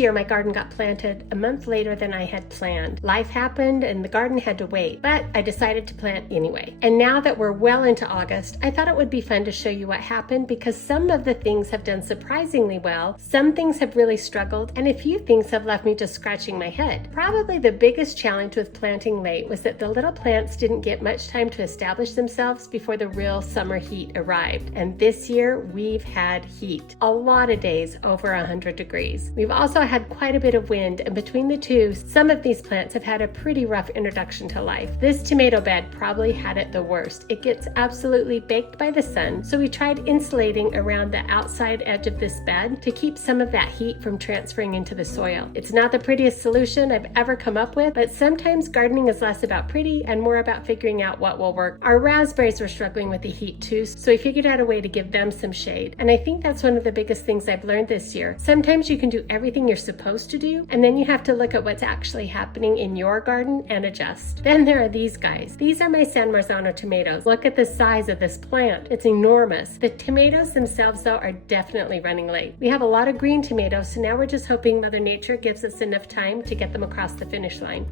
year, my garden got planted a month later than I had planned. Life happened and the garden had to wait, but I decided to plant anyway. And now that we're well into August, I thought it would be fun to show you what happened because some of the things have done surprisingly well, some things have really struggled, and a few things have left me just scratching my head. Probably the biggest challenge with planting late was that the little plants didn't get much time to establish themselves before the real summer heat arrived. And this year, we've had heat. A lot of days over 100 degrees. We've also had quite a bit of wind, and between the two, some of these plants have had a pretty rough introduction to life. This tomato bed probably had it the worst. It gets absolutely baked by the sun, so we tried insulating around the outside edge of this bed to keep some of that heat from transferring into the soil. It's not the prettiest solution I've ever come up with, but sometimes gardening is less about pretty and more about figuring out what will work. Our raspberries were struggling with the heat too, so we figured out a way to give them some shade. And I think that's one of the biggest things I've learned this year. Sometimes you can do everything you're supposed to do, and then you have to look at what's actually happening in your garden and adjust. Then there are these guys. These are my San Marzano tomatoes. Look at the size of this plant. It's enormous. The tomatoes themselves, though, are definitely running late. We have a lot of green tomatoes, so now we're just hoping Mother Nature gives us enough time to get them across the finish line.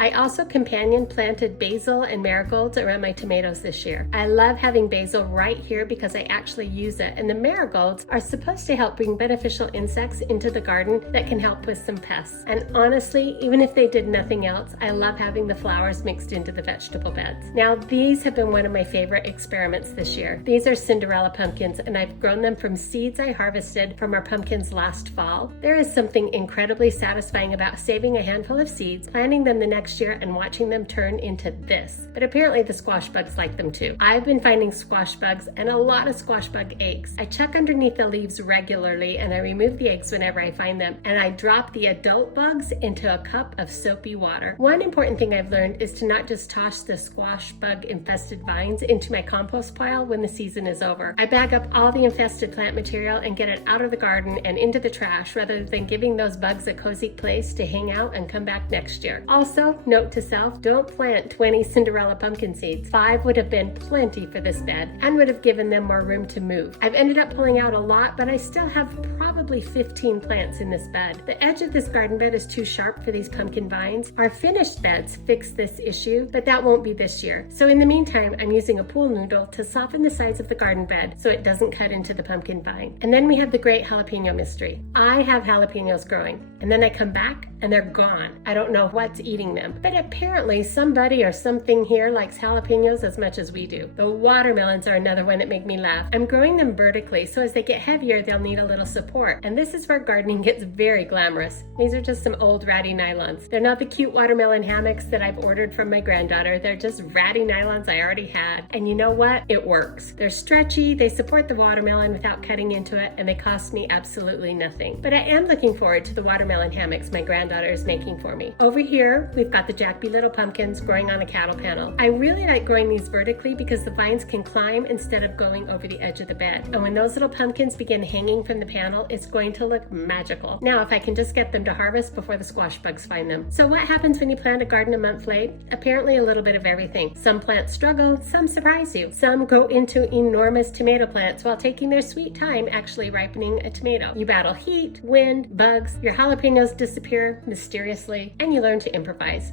I also companion planted basil and marigolds around my tomatoes this year. I love having basil right here because I actually use it, and the marigolds are supposed to help bring beneficial insects into the garden that can help with some pests. And honestly, even if they did nothing else, I love having the flowers mixed into the vegetable beds. Now, these have been one of my favorite experiments this year. These are Cinderella pumpkins, and I've grown them from seeds I harvested from our pumpkins last fall. There is something incredibly satisfying about saving a handful of seeds, planting them the next year, and watching them turn into this. But apparently the squash bugs like them too. I've been finding squash bugs and a lot of squash bug eggs. I check underneath the leaves regularly, and I remove the eggs whenever I find them, and I drop the adult bugs into a cup of soapy water. One important thing I've learned is to not just toss the squash bug infested vines into my compost pile when the season is over. I bag up all the infested plant material and get it out of the garden and into the trash rather than giving those bugs a cozy place to hang out and come back next year. Also, note to self, don't plant 20 Cinderella pumpkin seeds. 5 would have been plenty for this bed and would have given them more room to move. I've ended up pulling out a lot, but I still have probably 15 plants in this bed. The edge of this garden bed is too sharp for these pumpkin vines. Our finished beds fix this issue, but that won't be this year. So in the meantime, I'm using a pool noodle to soften the sides of the garden bed so it doesn't cut into the pumpkin vine. And then we have the great jalapeno mystery. I have jalapenos growing, and then I come back and they're gone. I don't know what's eating them, but apparently somebody or something here likes jalapenos as much as we do. The watermelons are another one that make me laugh. I'm growing them vertically, so as they get heavier, they'll need a little support. And this is where gardening gets very glamorous. These are just some old ratty nylons. They're not the cute watermelon hammocks that I've ordered from my granddaughter. They're just ratty nylons I already had. And you know what? It works. They're stretchy, they support the watermelon without cutting into it, and they cost me absolutely nothing. But I am looking forward to the watermelon hammocks my granddaughter is making for me. Over here, we've got the Jack B. Little pumpkins growing on a cattle panel. I really like growing these vertically because the vines can climb instead of going over the edge of the bed. And when those little pumpkins begin hanging from the panel, it's going to look magical. Now, if I can just get them to harvest before the squash bugs find them. So what happens when you plant a garden a month late? Apparently a little bit of everything. Some plants struggle, some surprise you. Some grow into enormous tomato plants while taking their sweet time actually ripening a tomato. You battle heat, wind, bugs, your jalapenos disappear mysteriously, and you learn to improvise.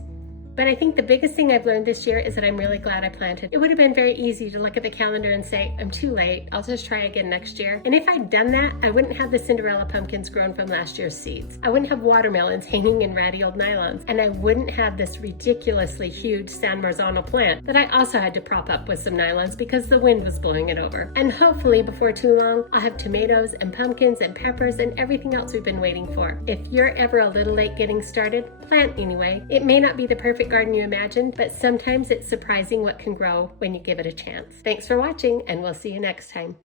But I think the biggest thing I've learned this year is that I'm really glad I planted. It would have been very easy to look at the calendar and say, I'm too late, I'll just try again next year. And if I'd done that, I wouldn't have the Cinderella pumpkins grown from last year's seeds. I wouldn't have watermelons hanging in ratty old nylons. And I wouldn't have this ridiculously huge San Marzano plant that I also had to prop up with some nylons because the wind was blowing it over. And hopefully before too long, I'll have tomatoes and pumpkins and peppers and everything else we've been waiting for. If you're ever a little late getting started, plant anyway. It may not be the perfect garden you imagined, but sometimes it's surprising what can grow when you give it a chance. Thanks for watching, and we'll see you next time.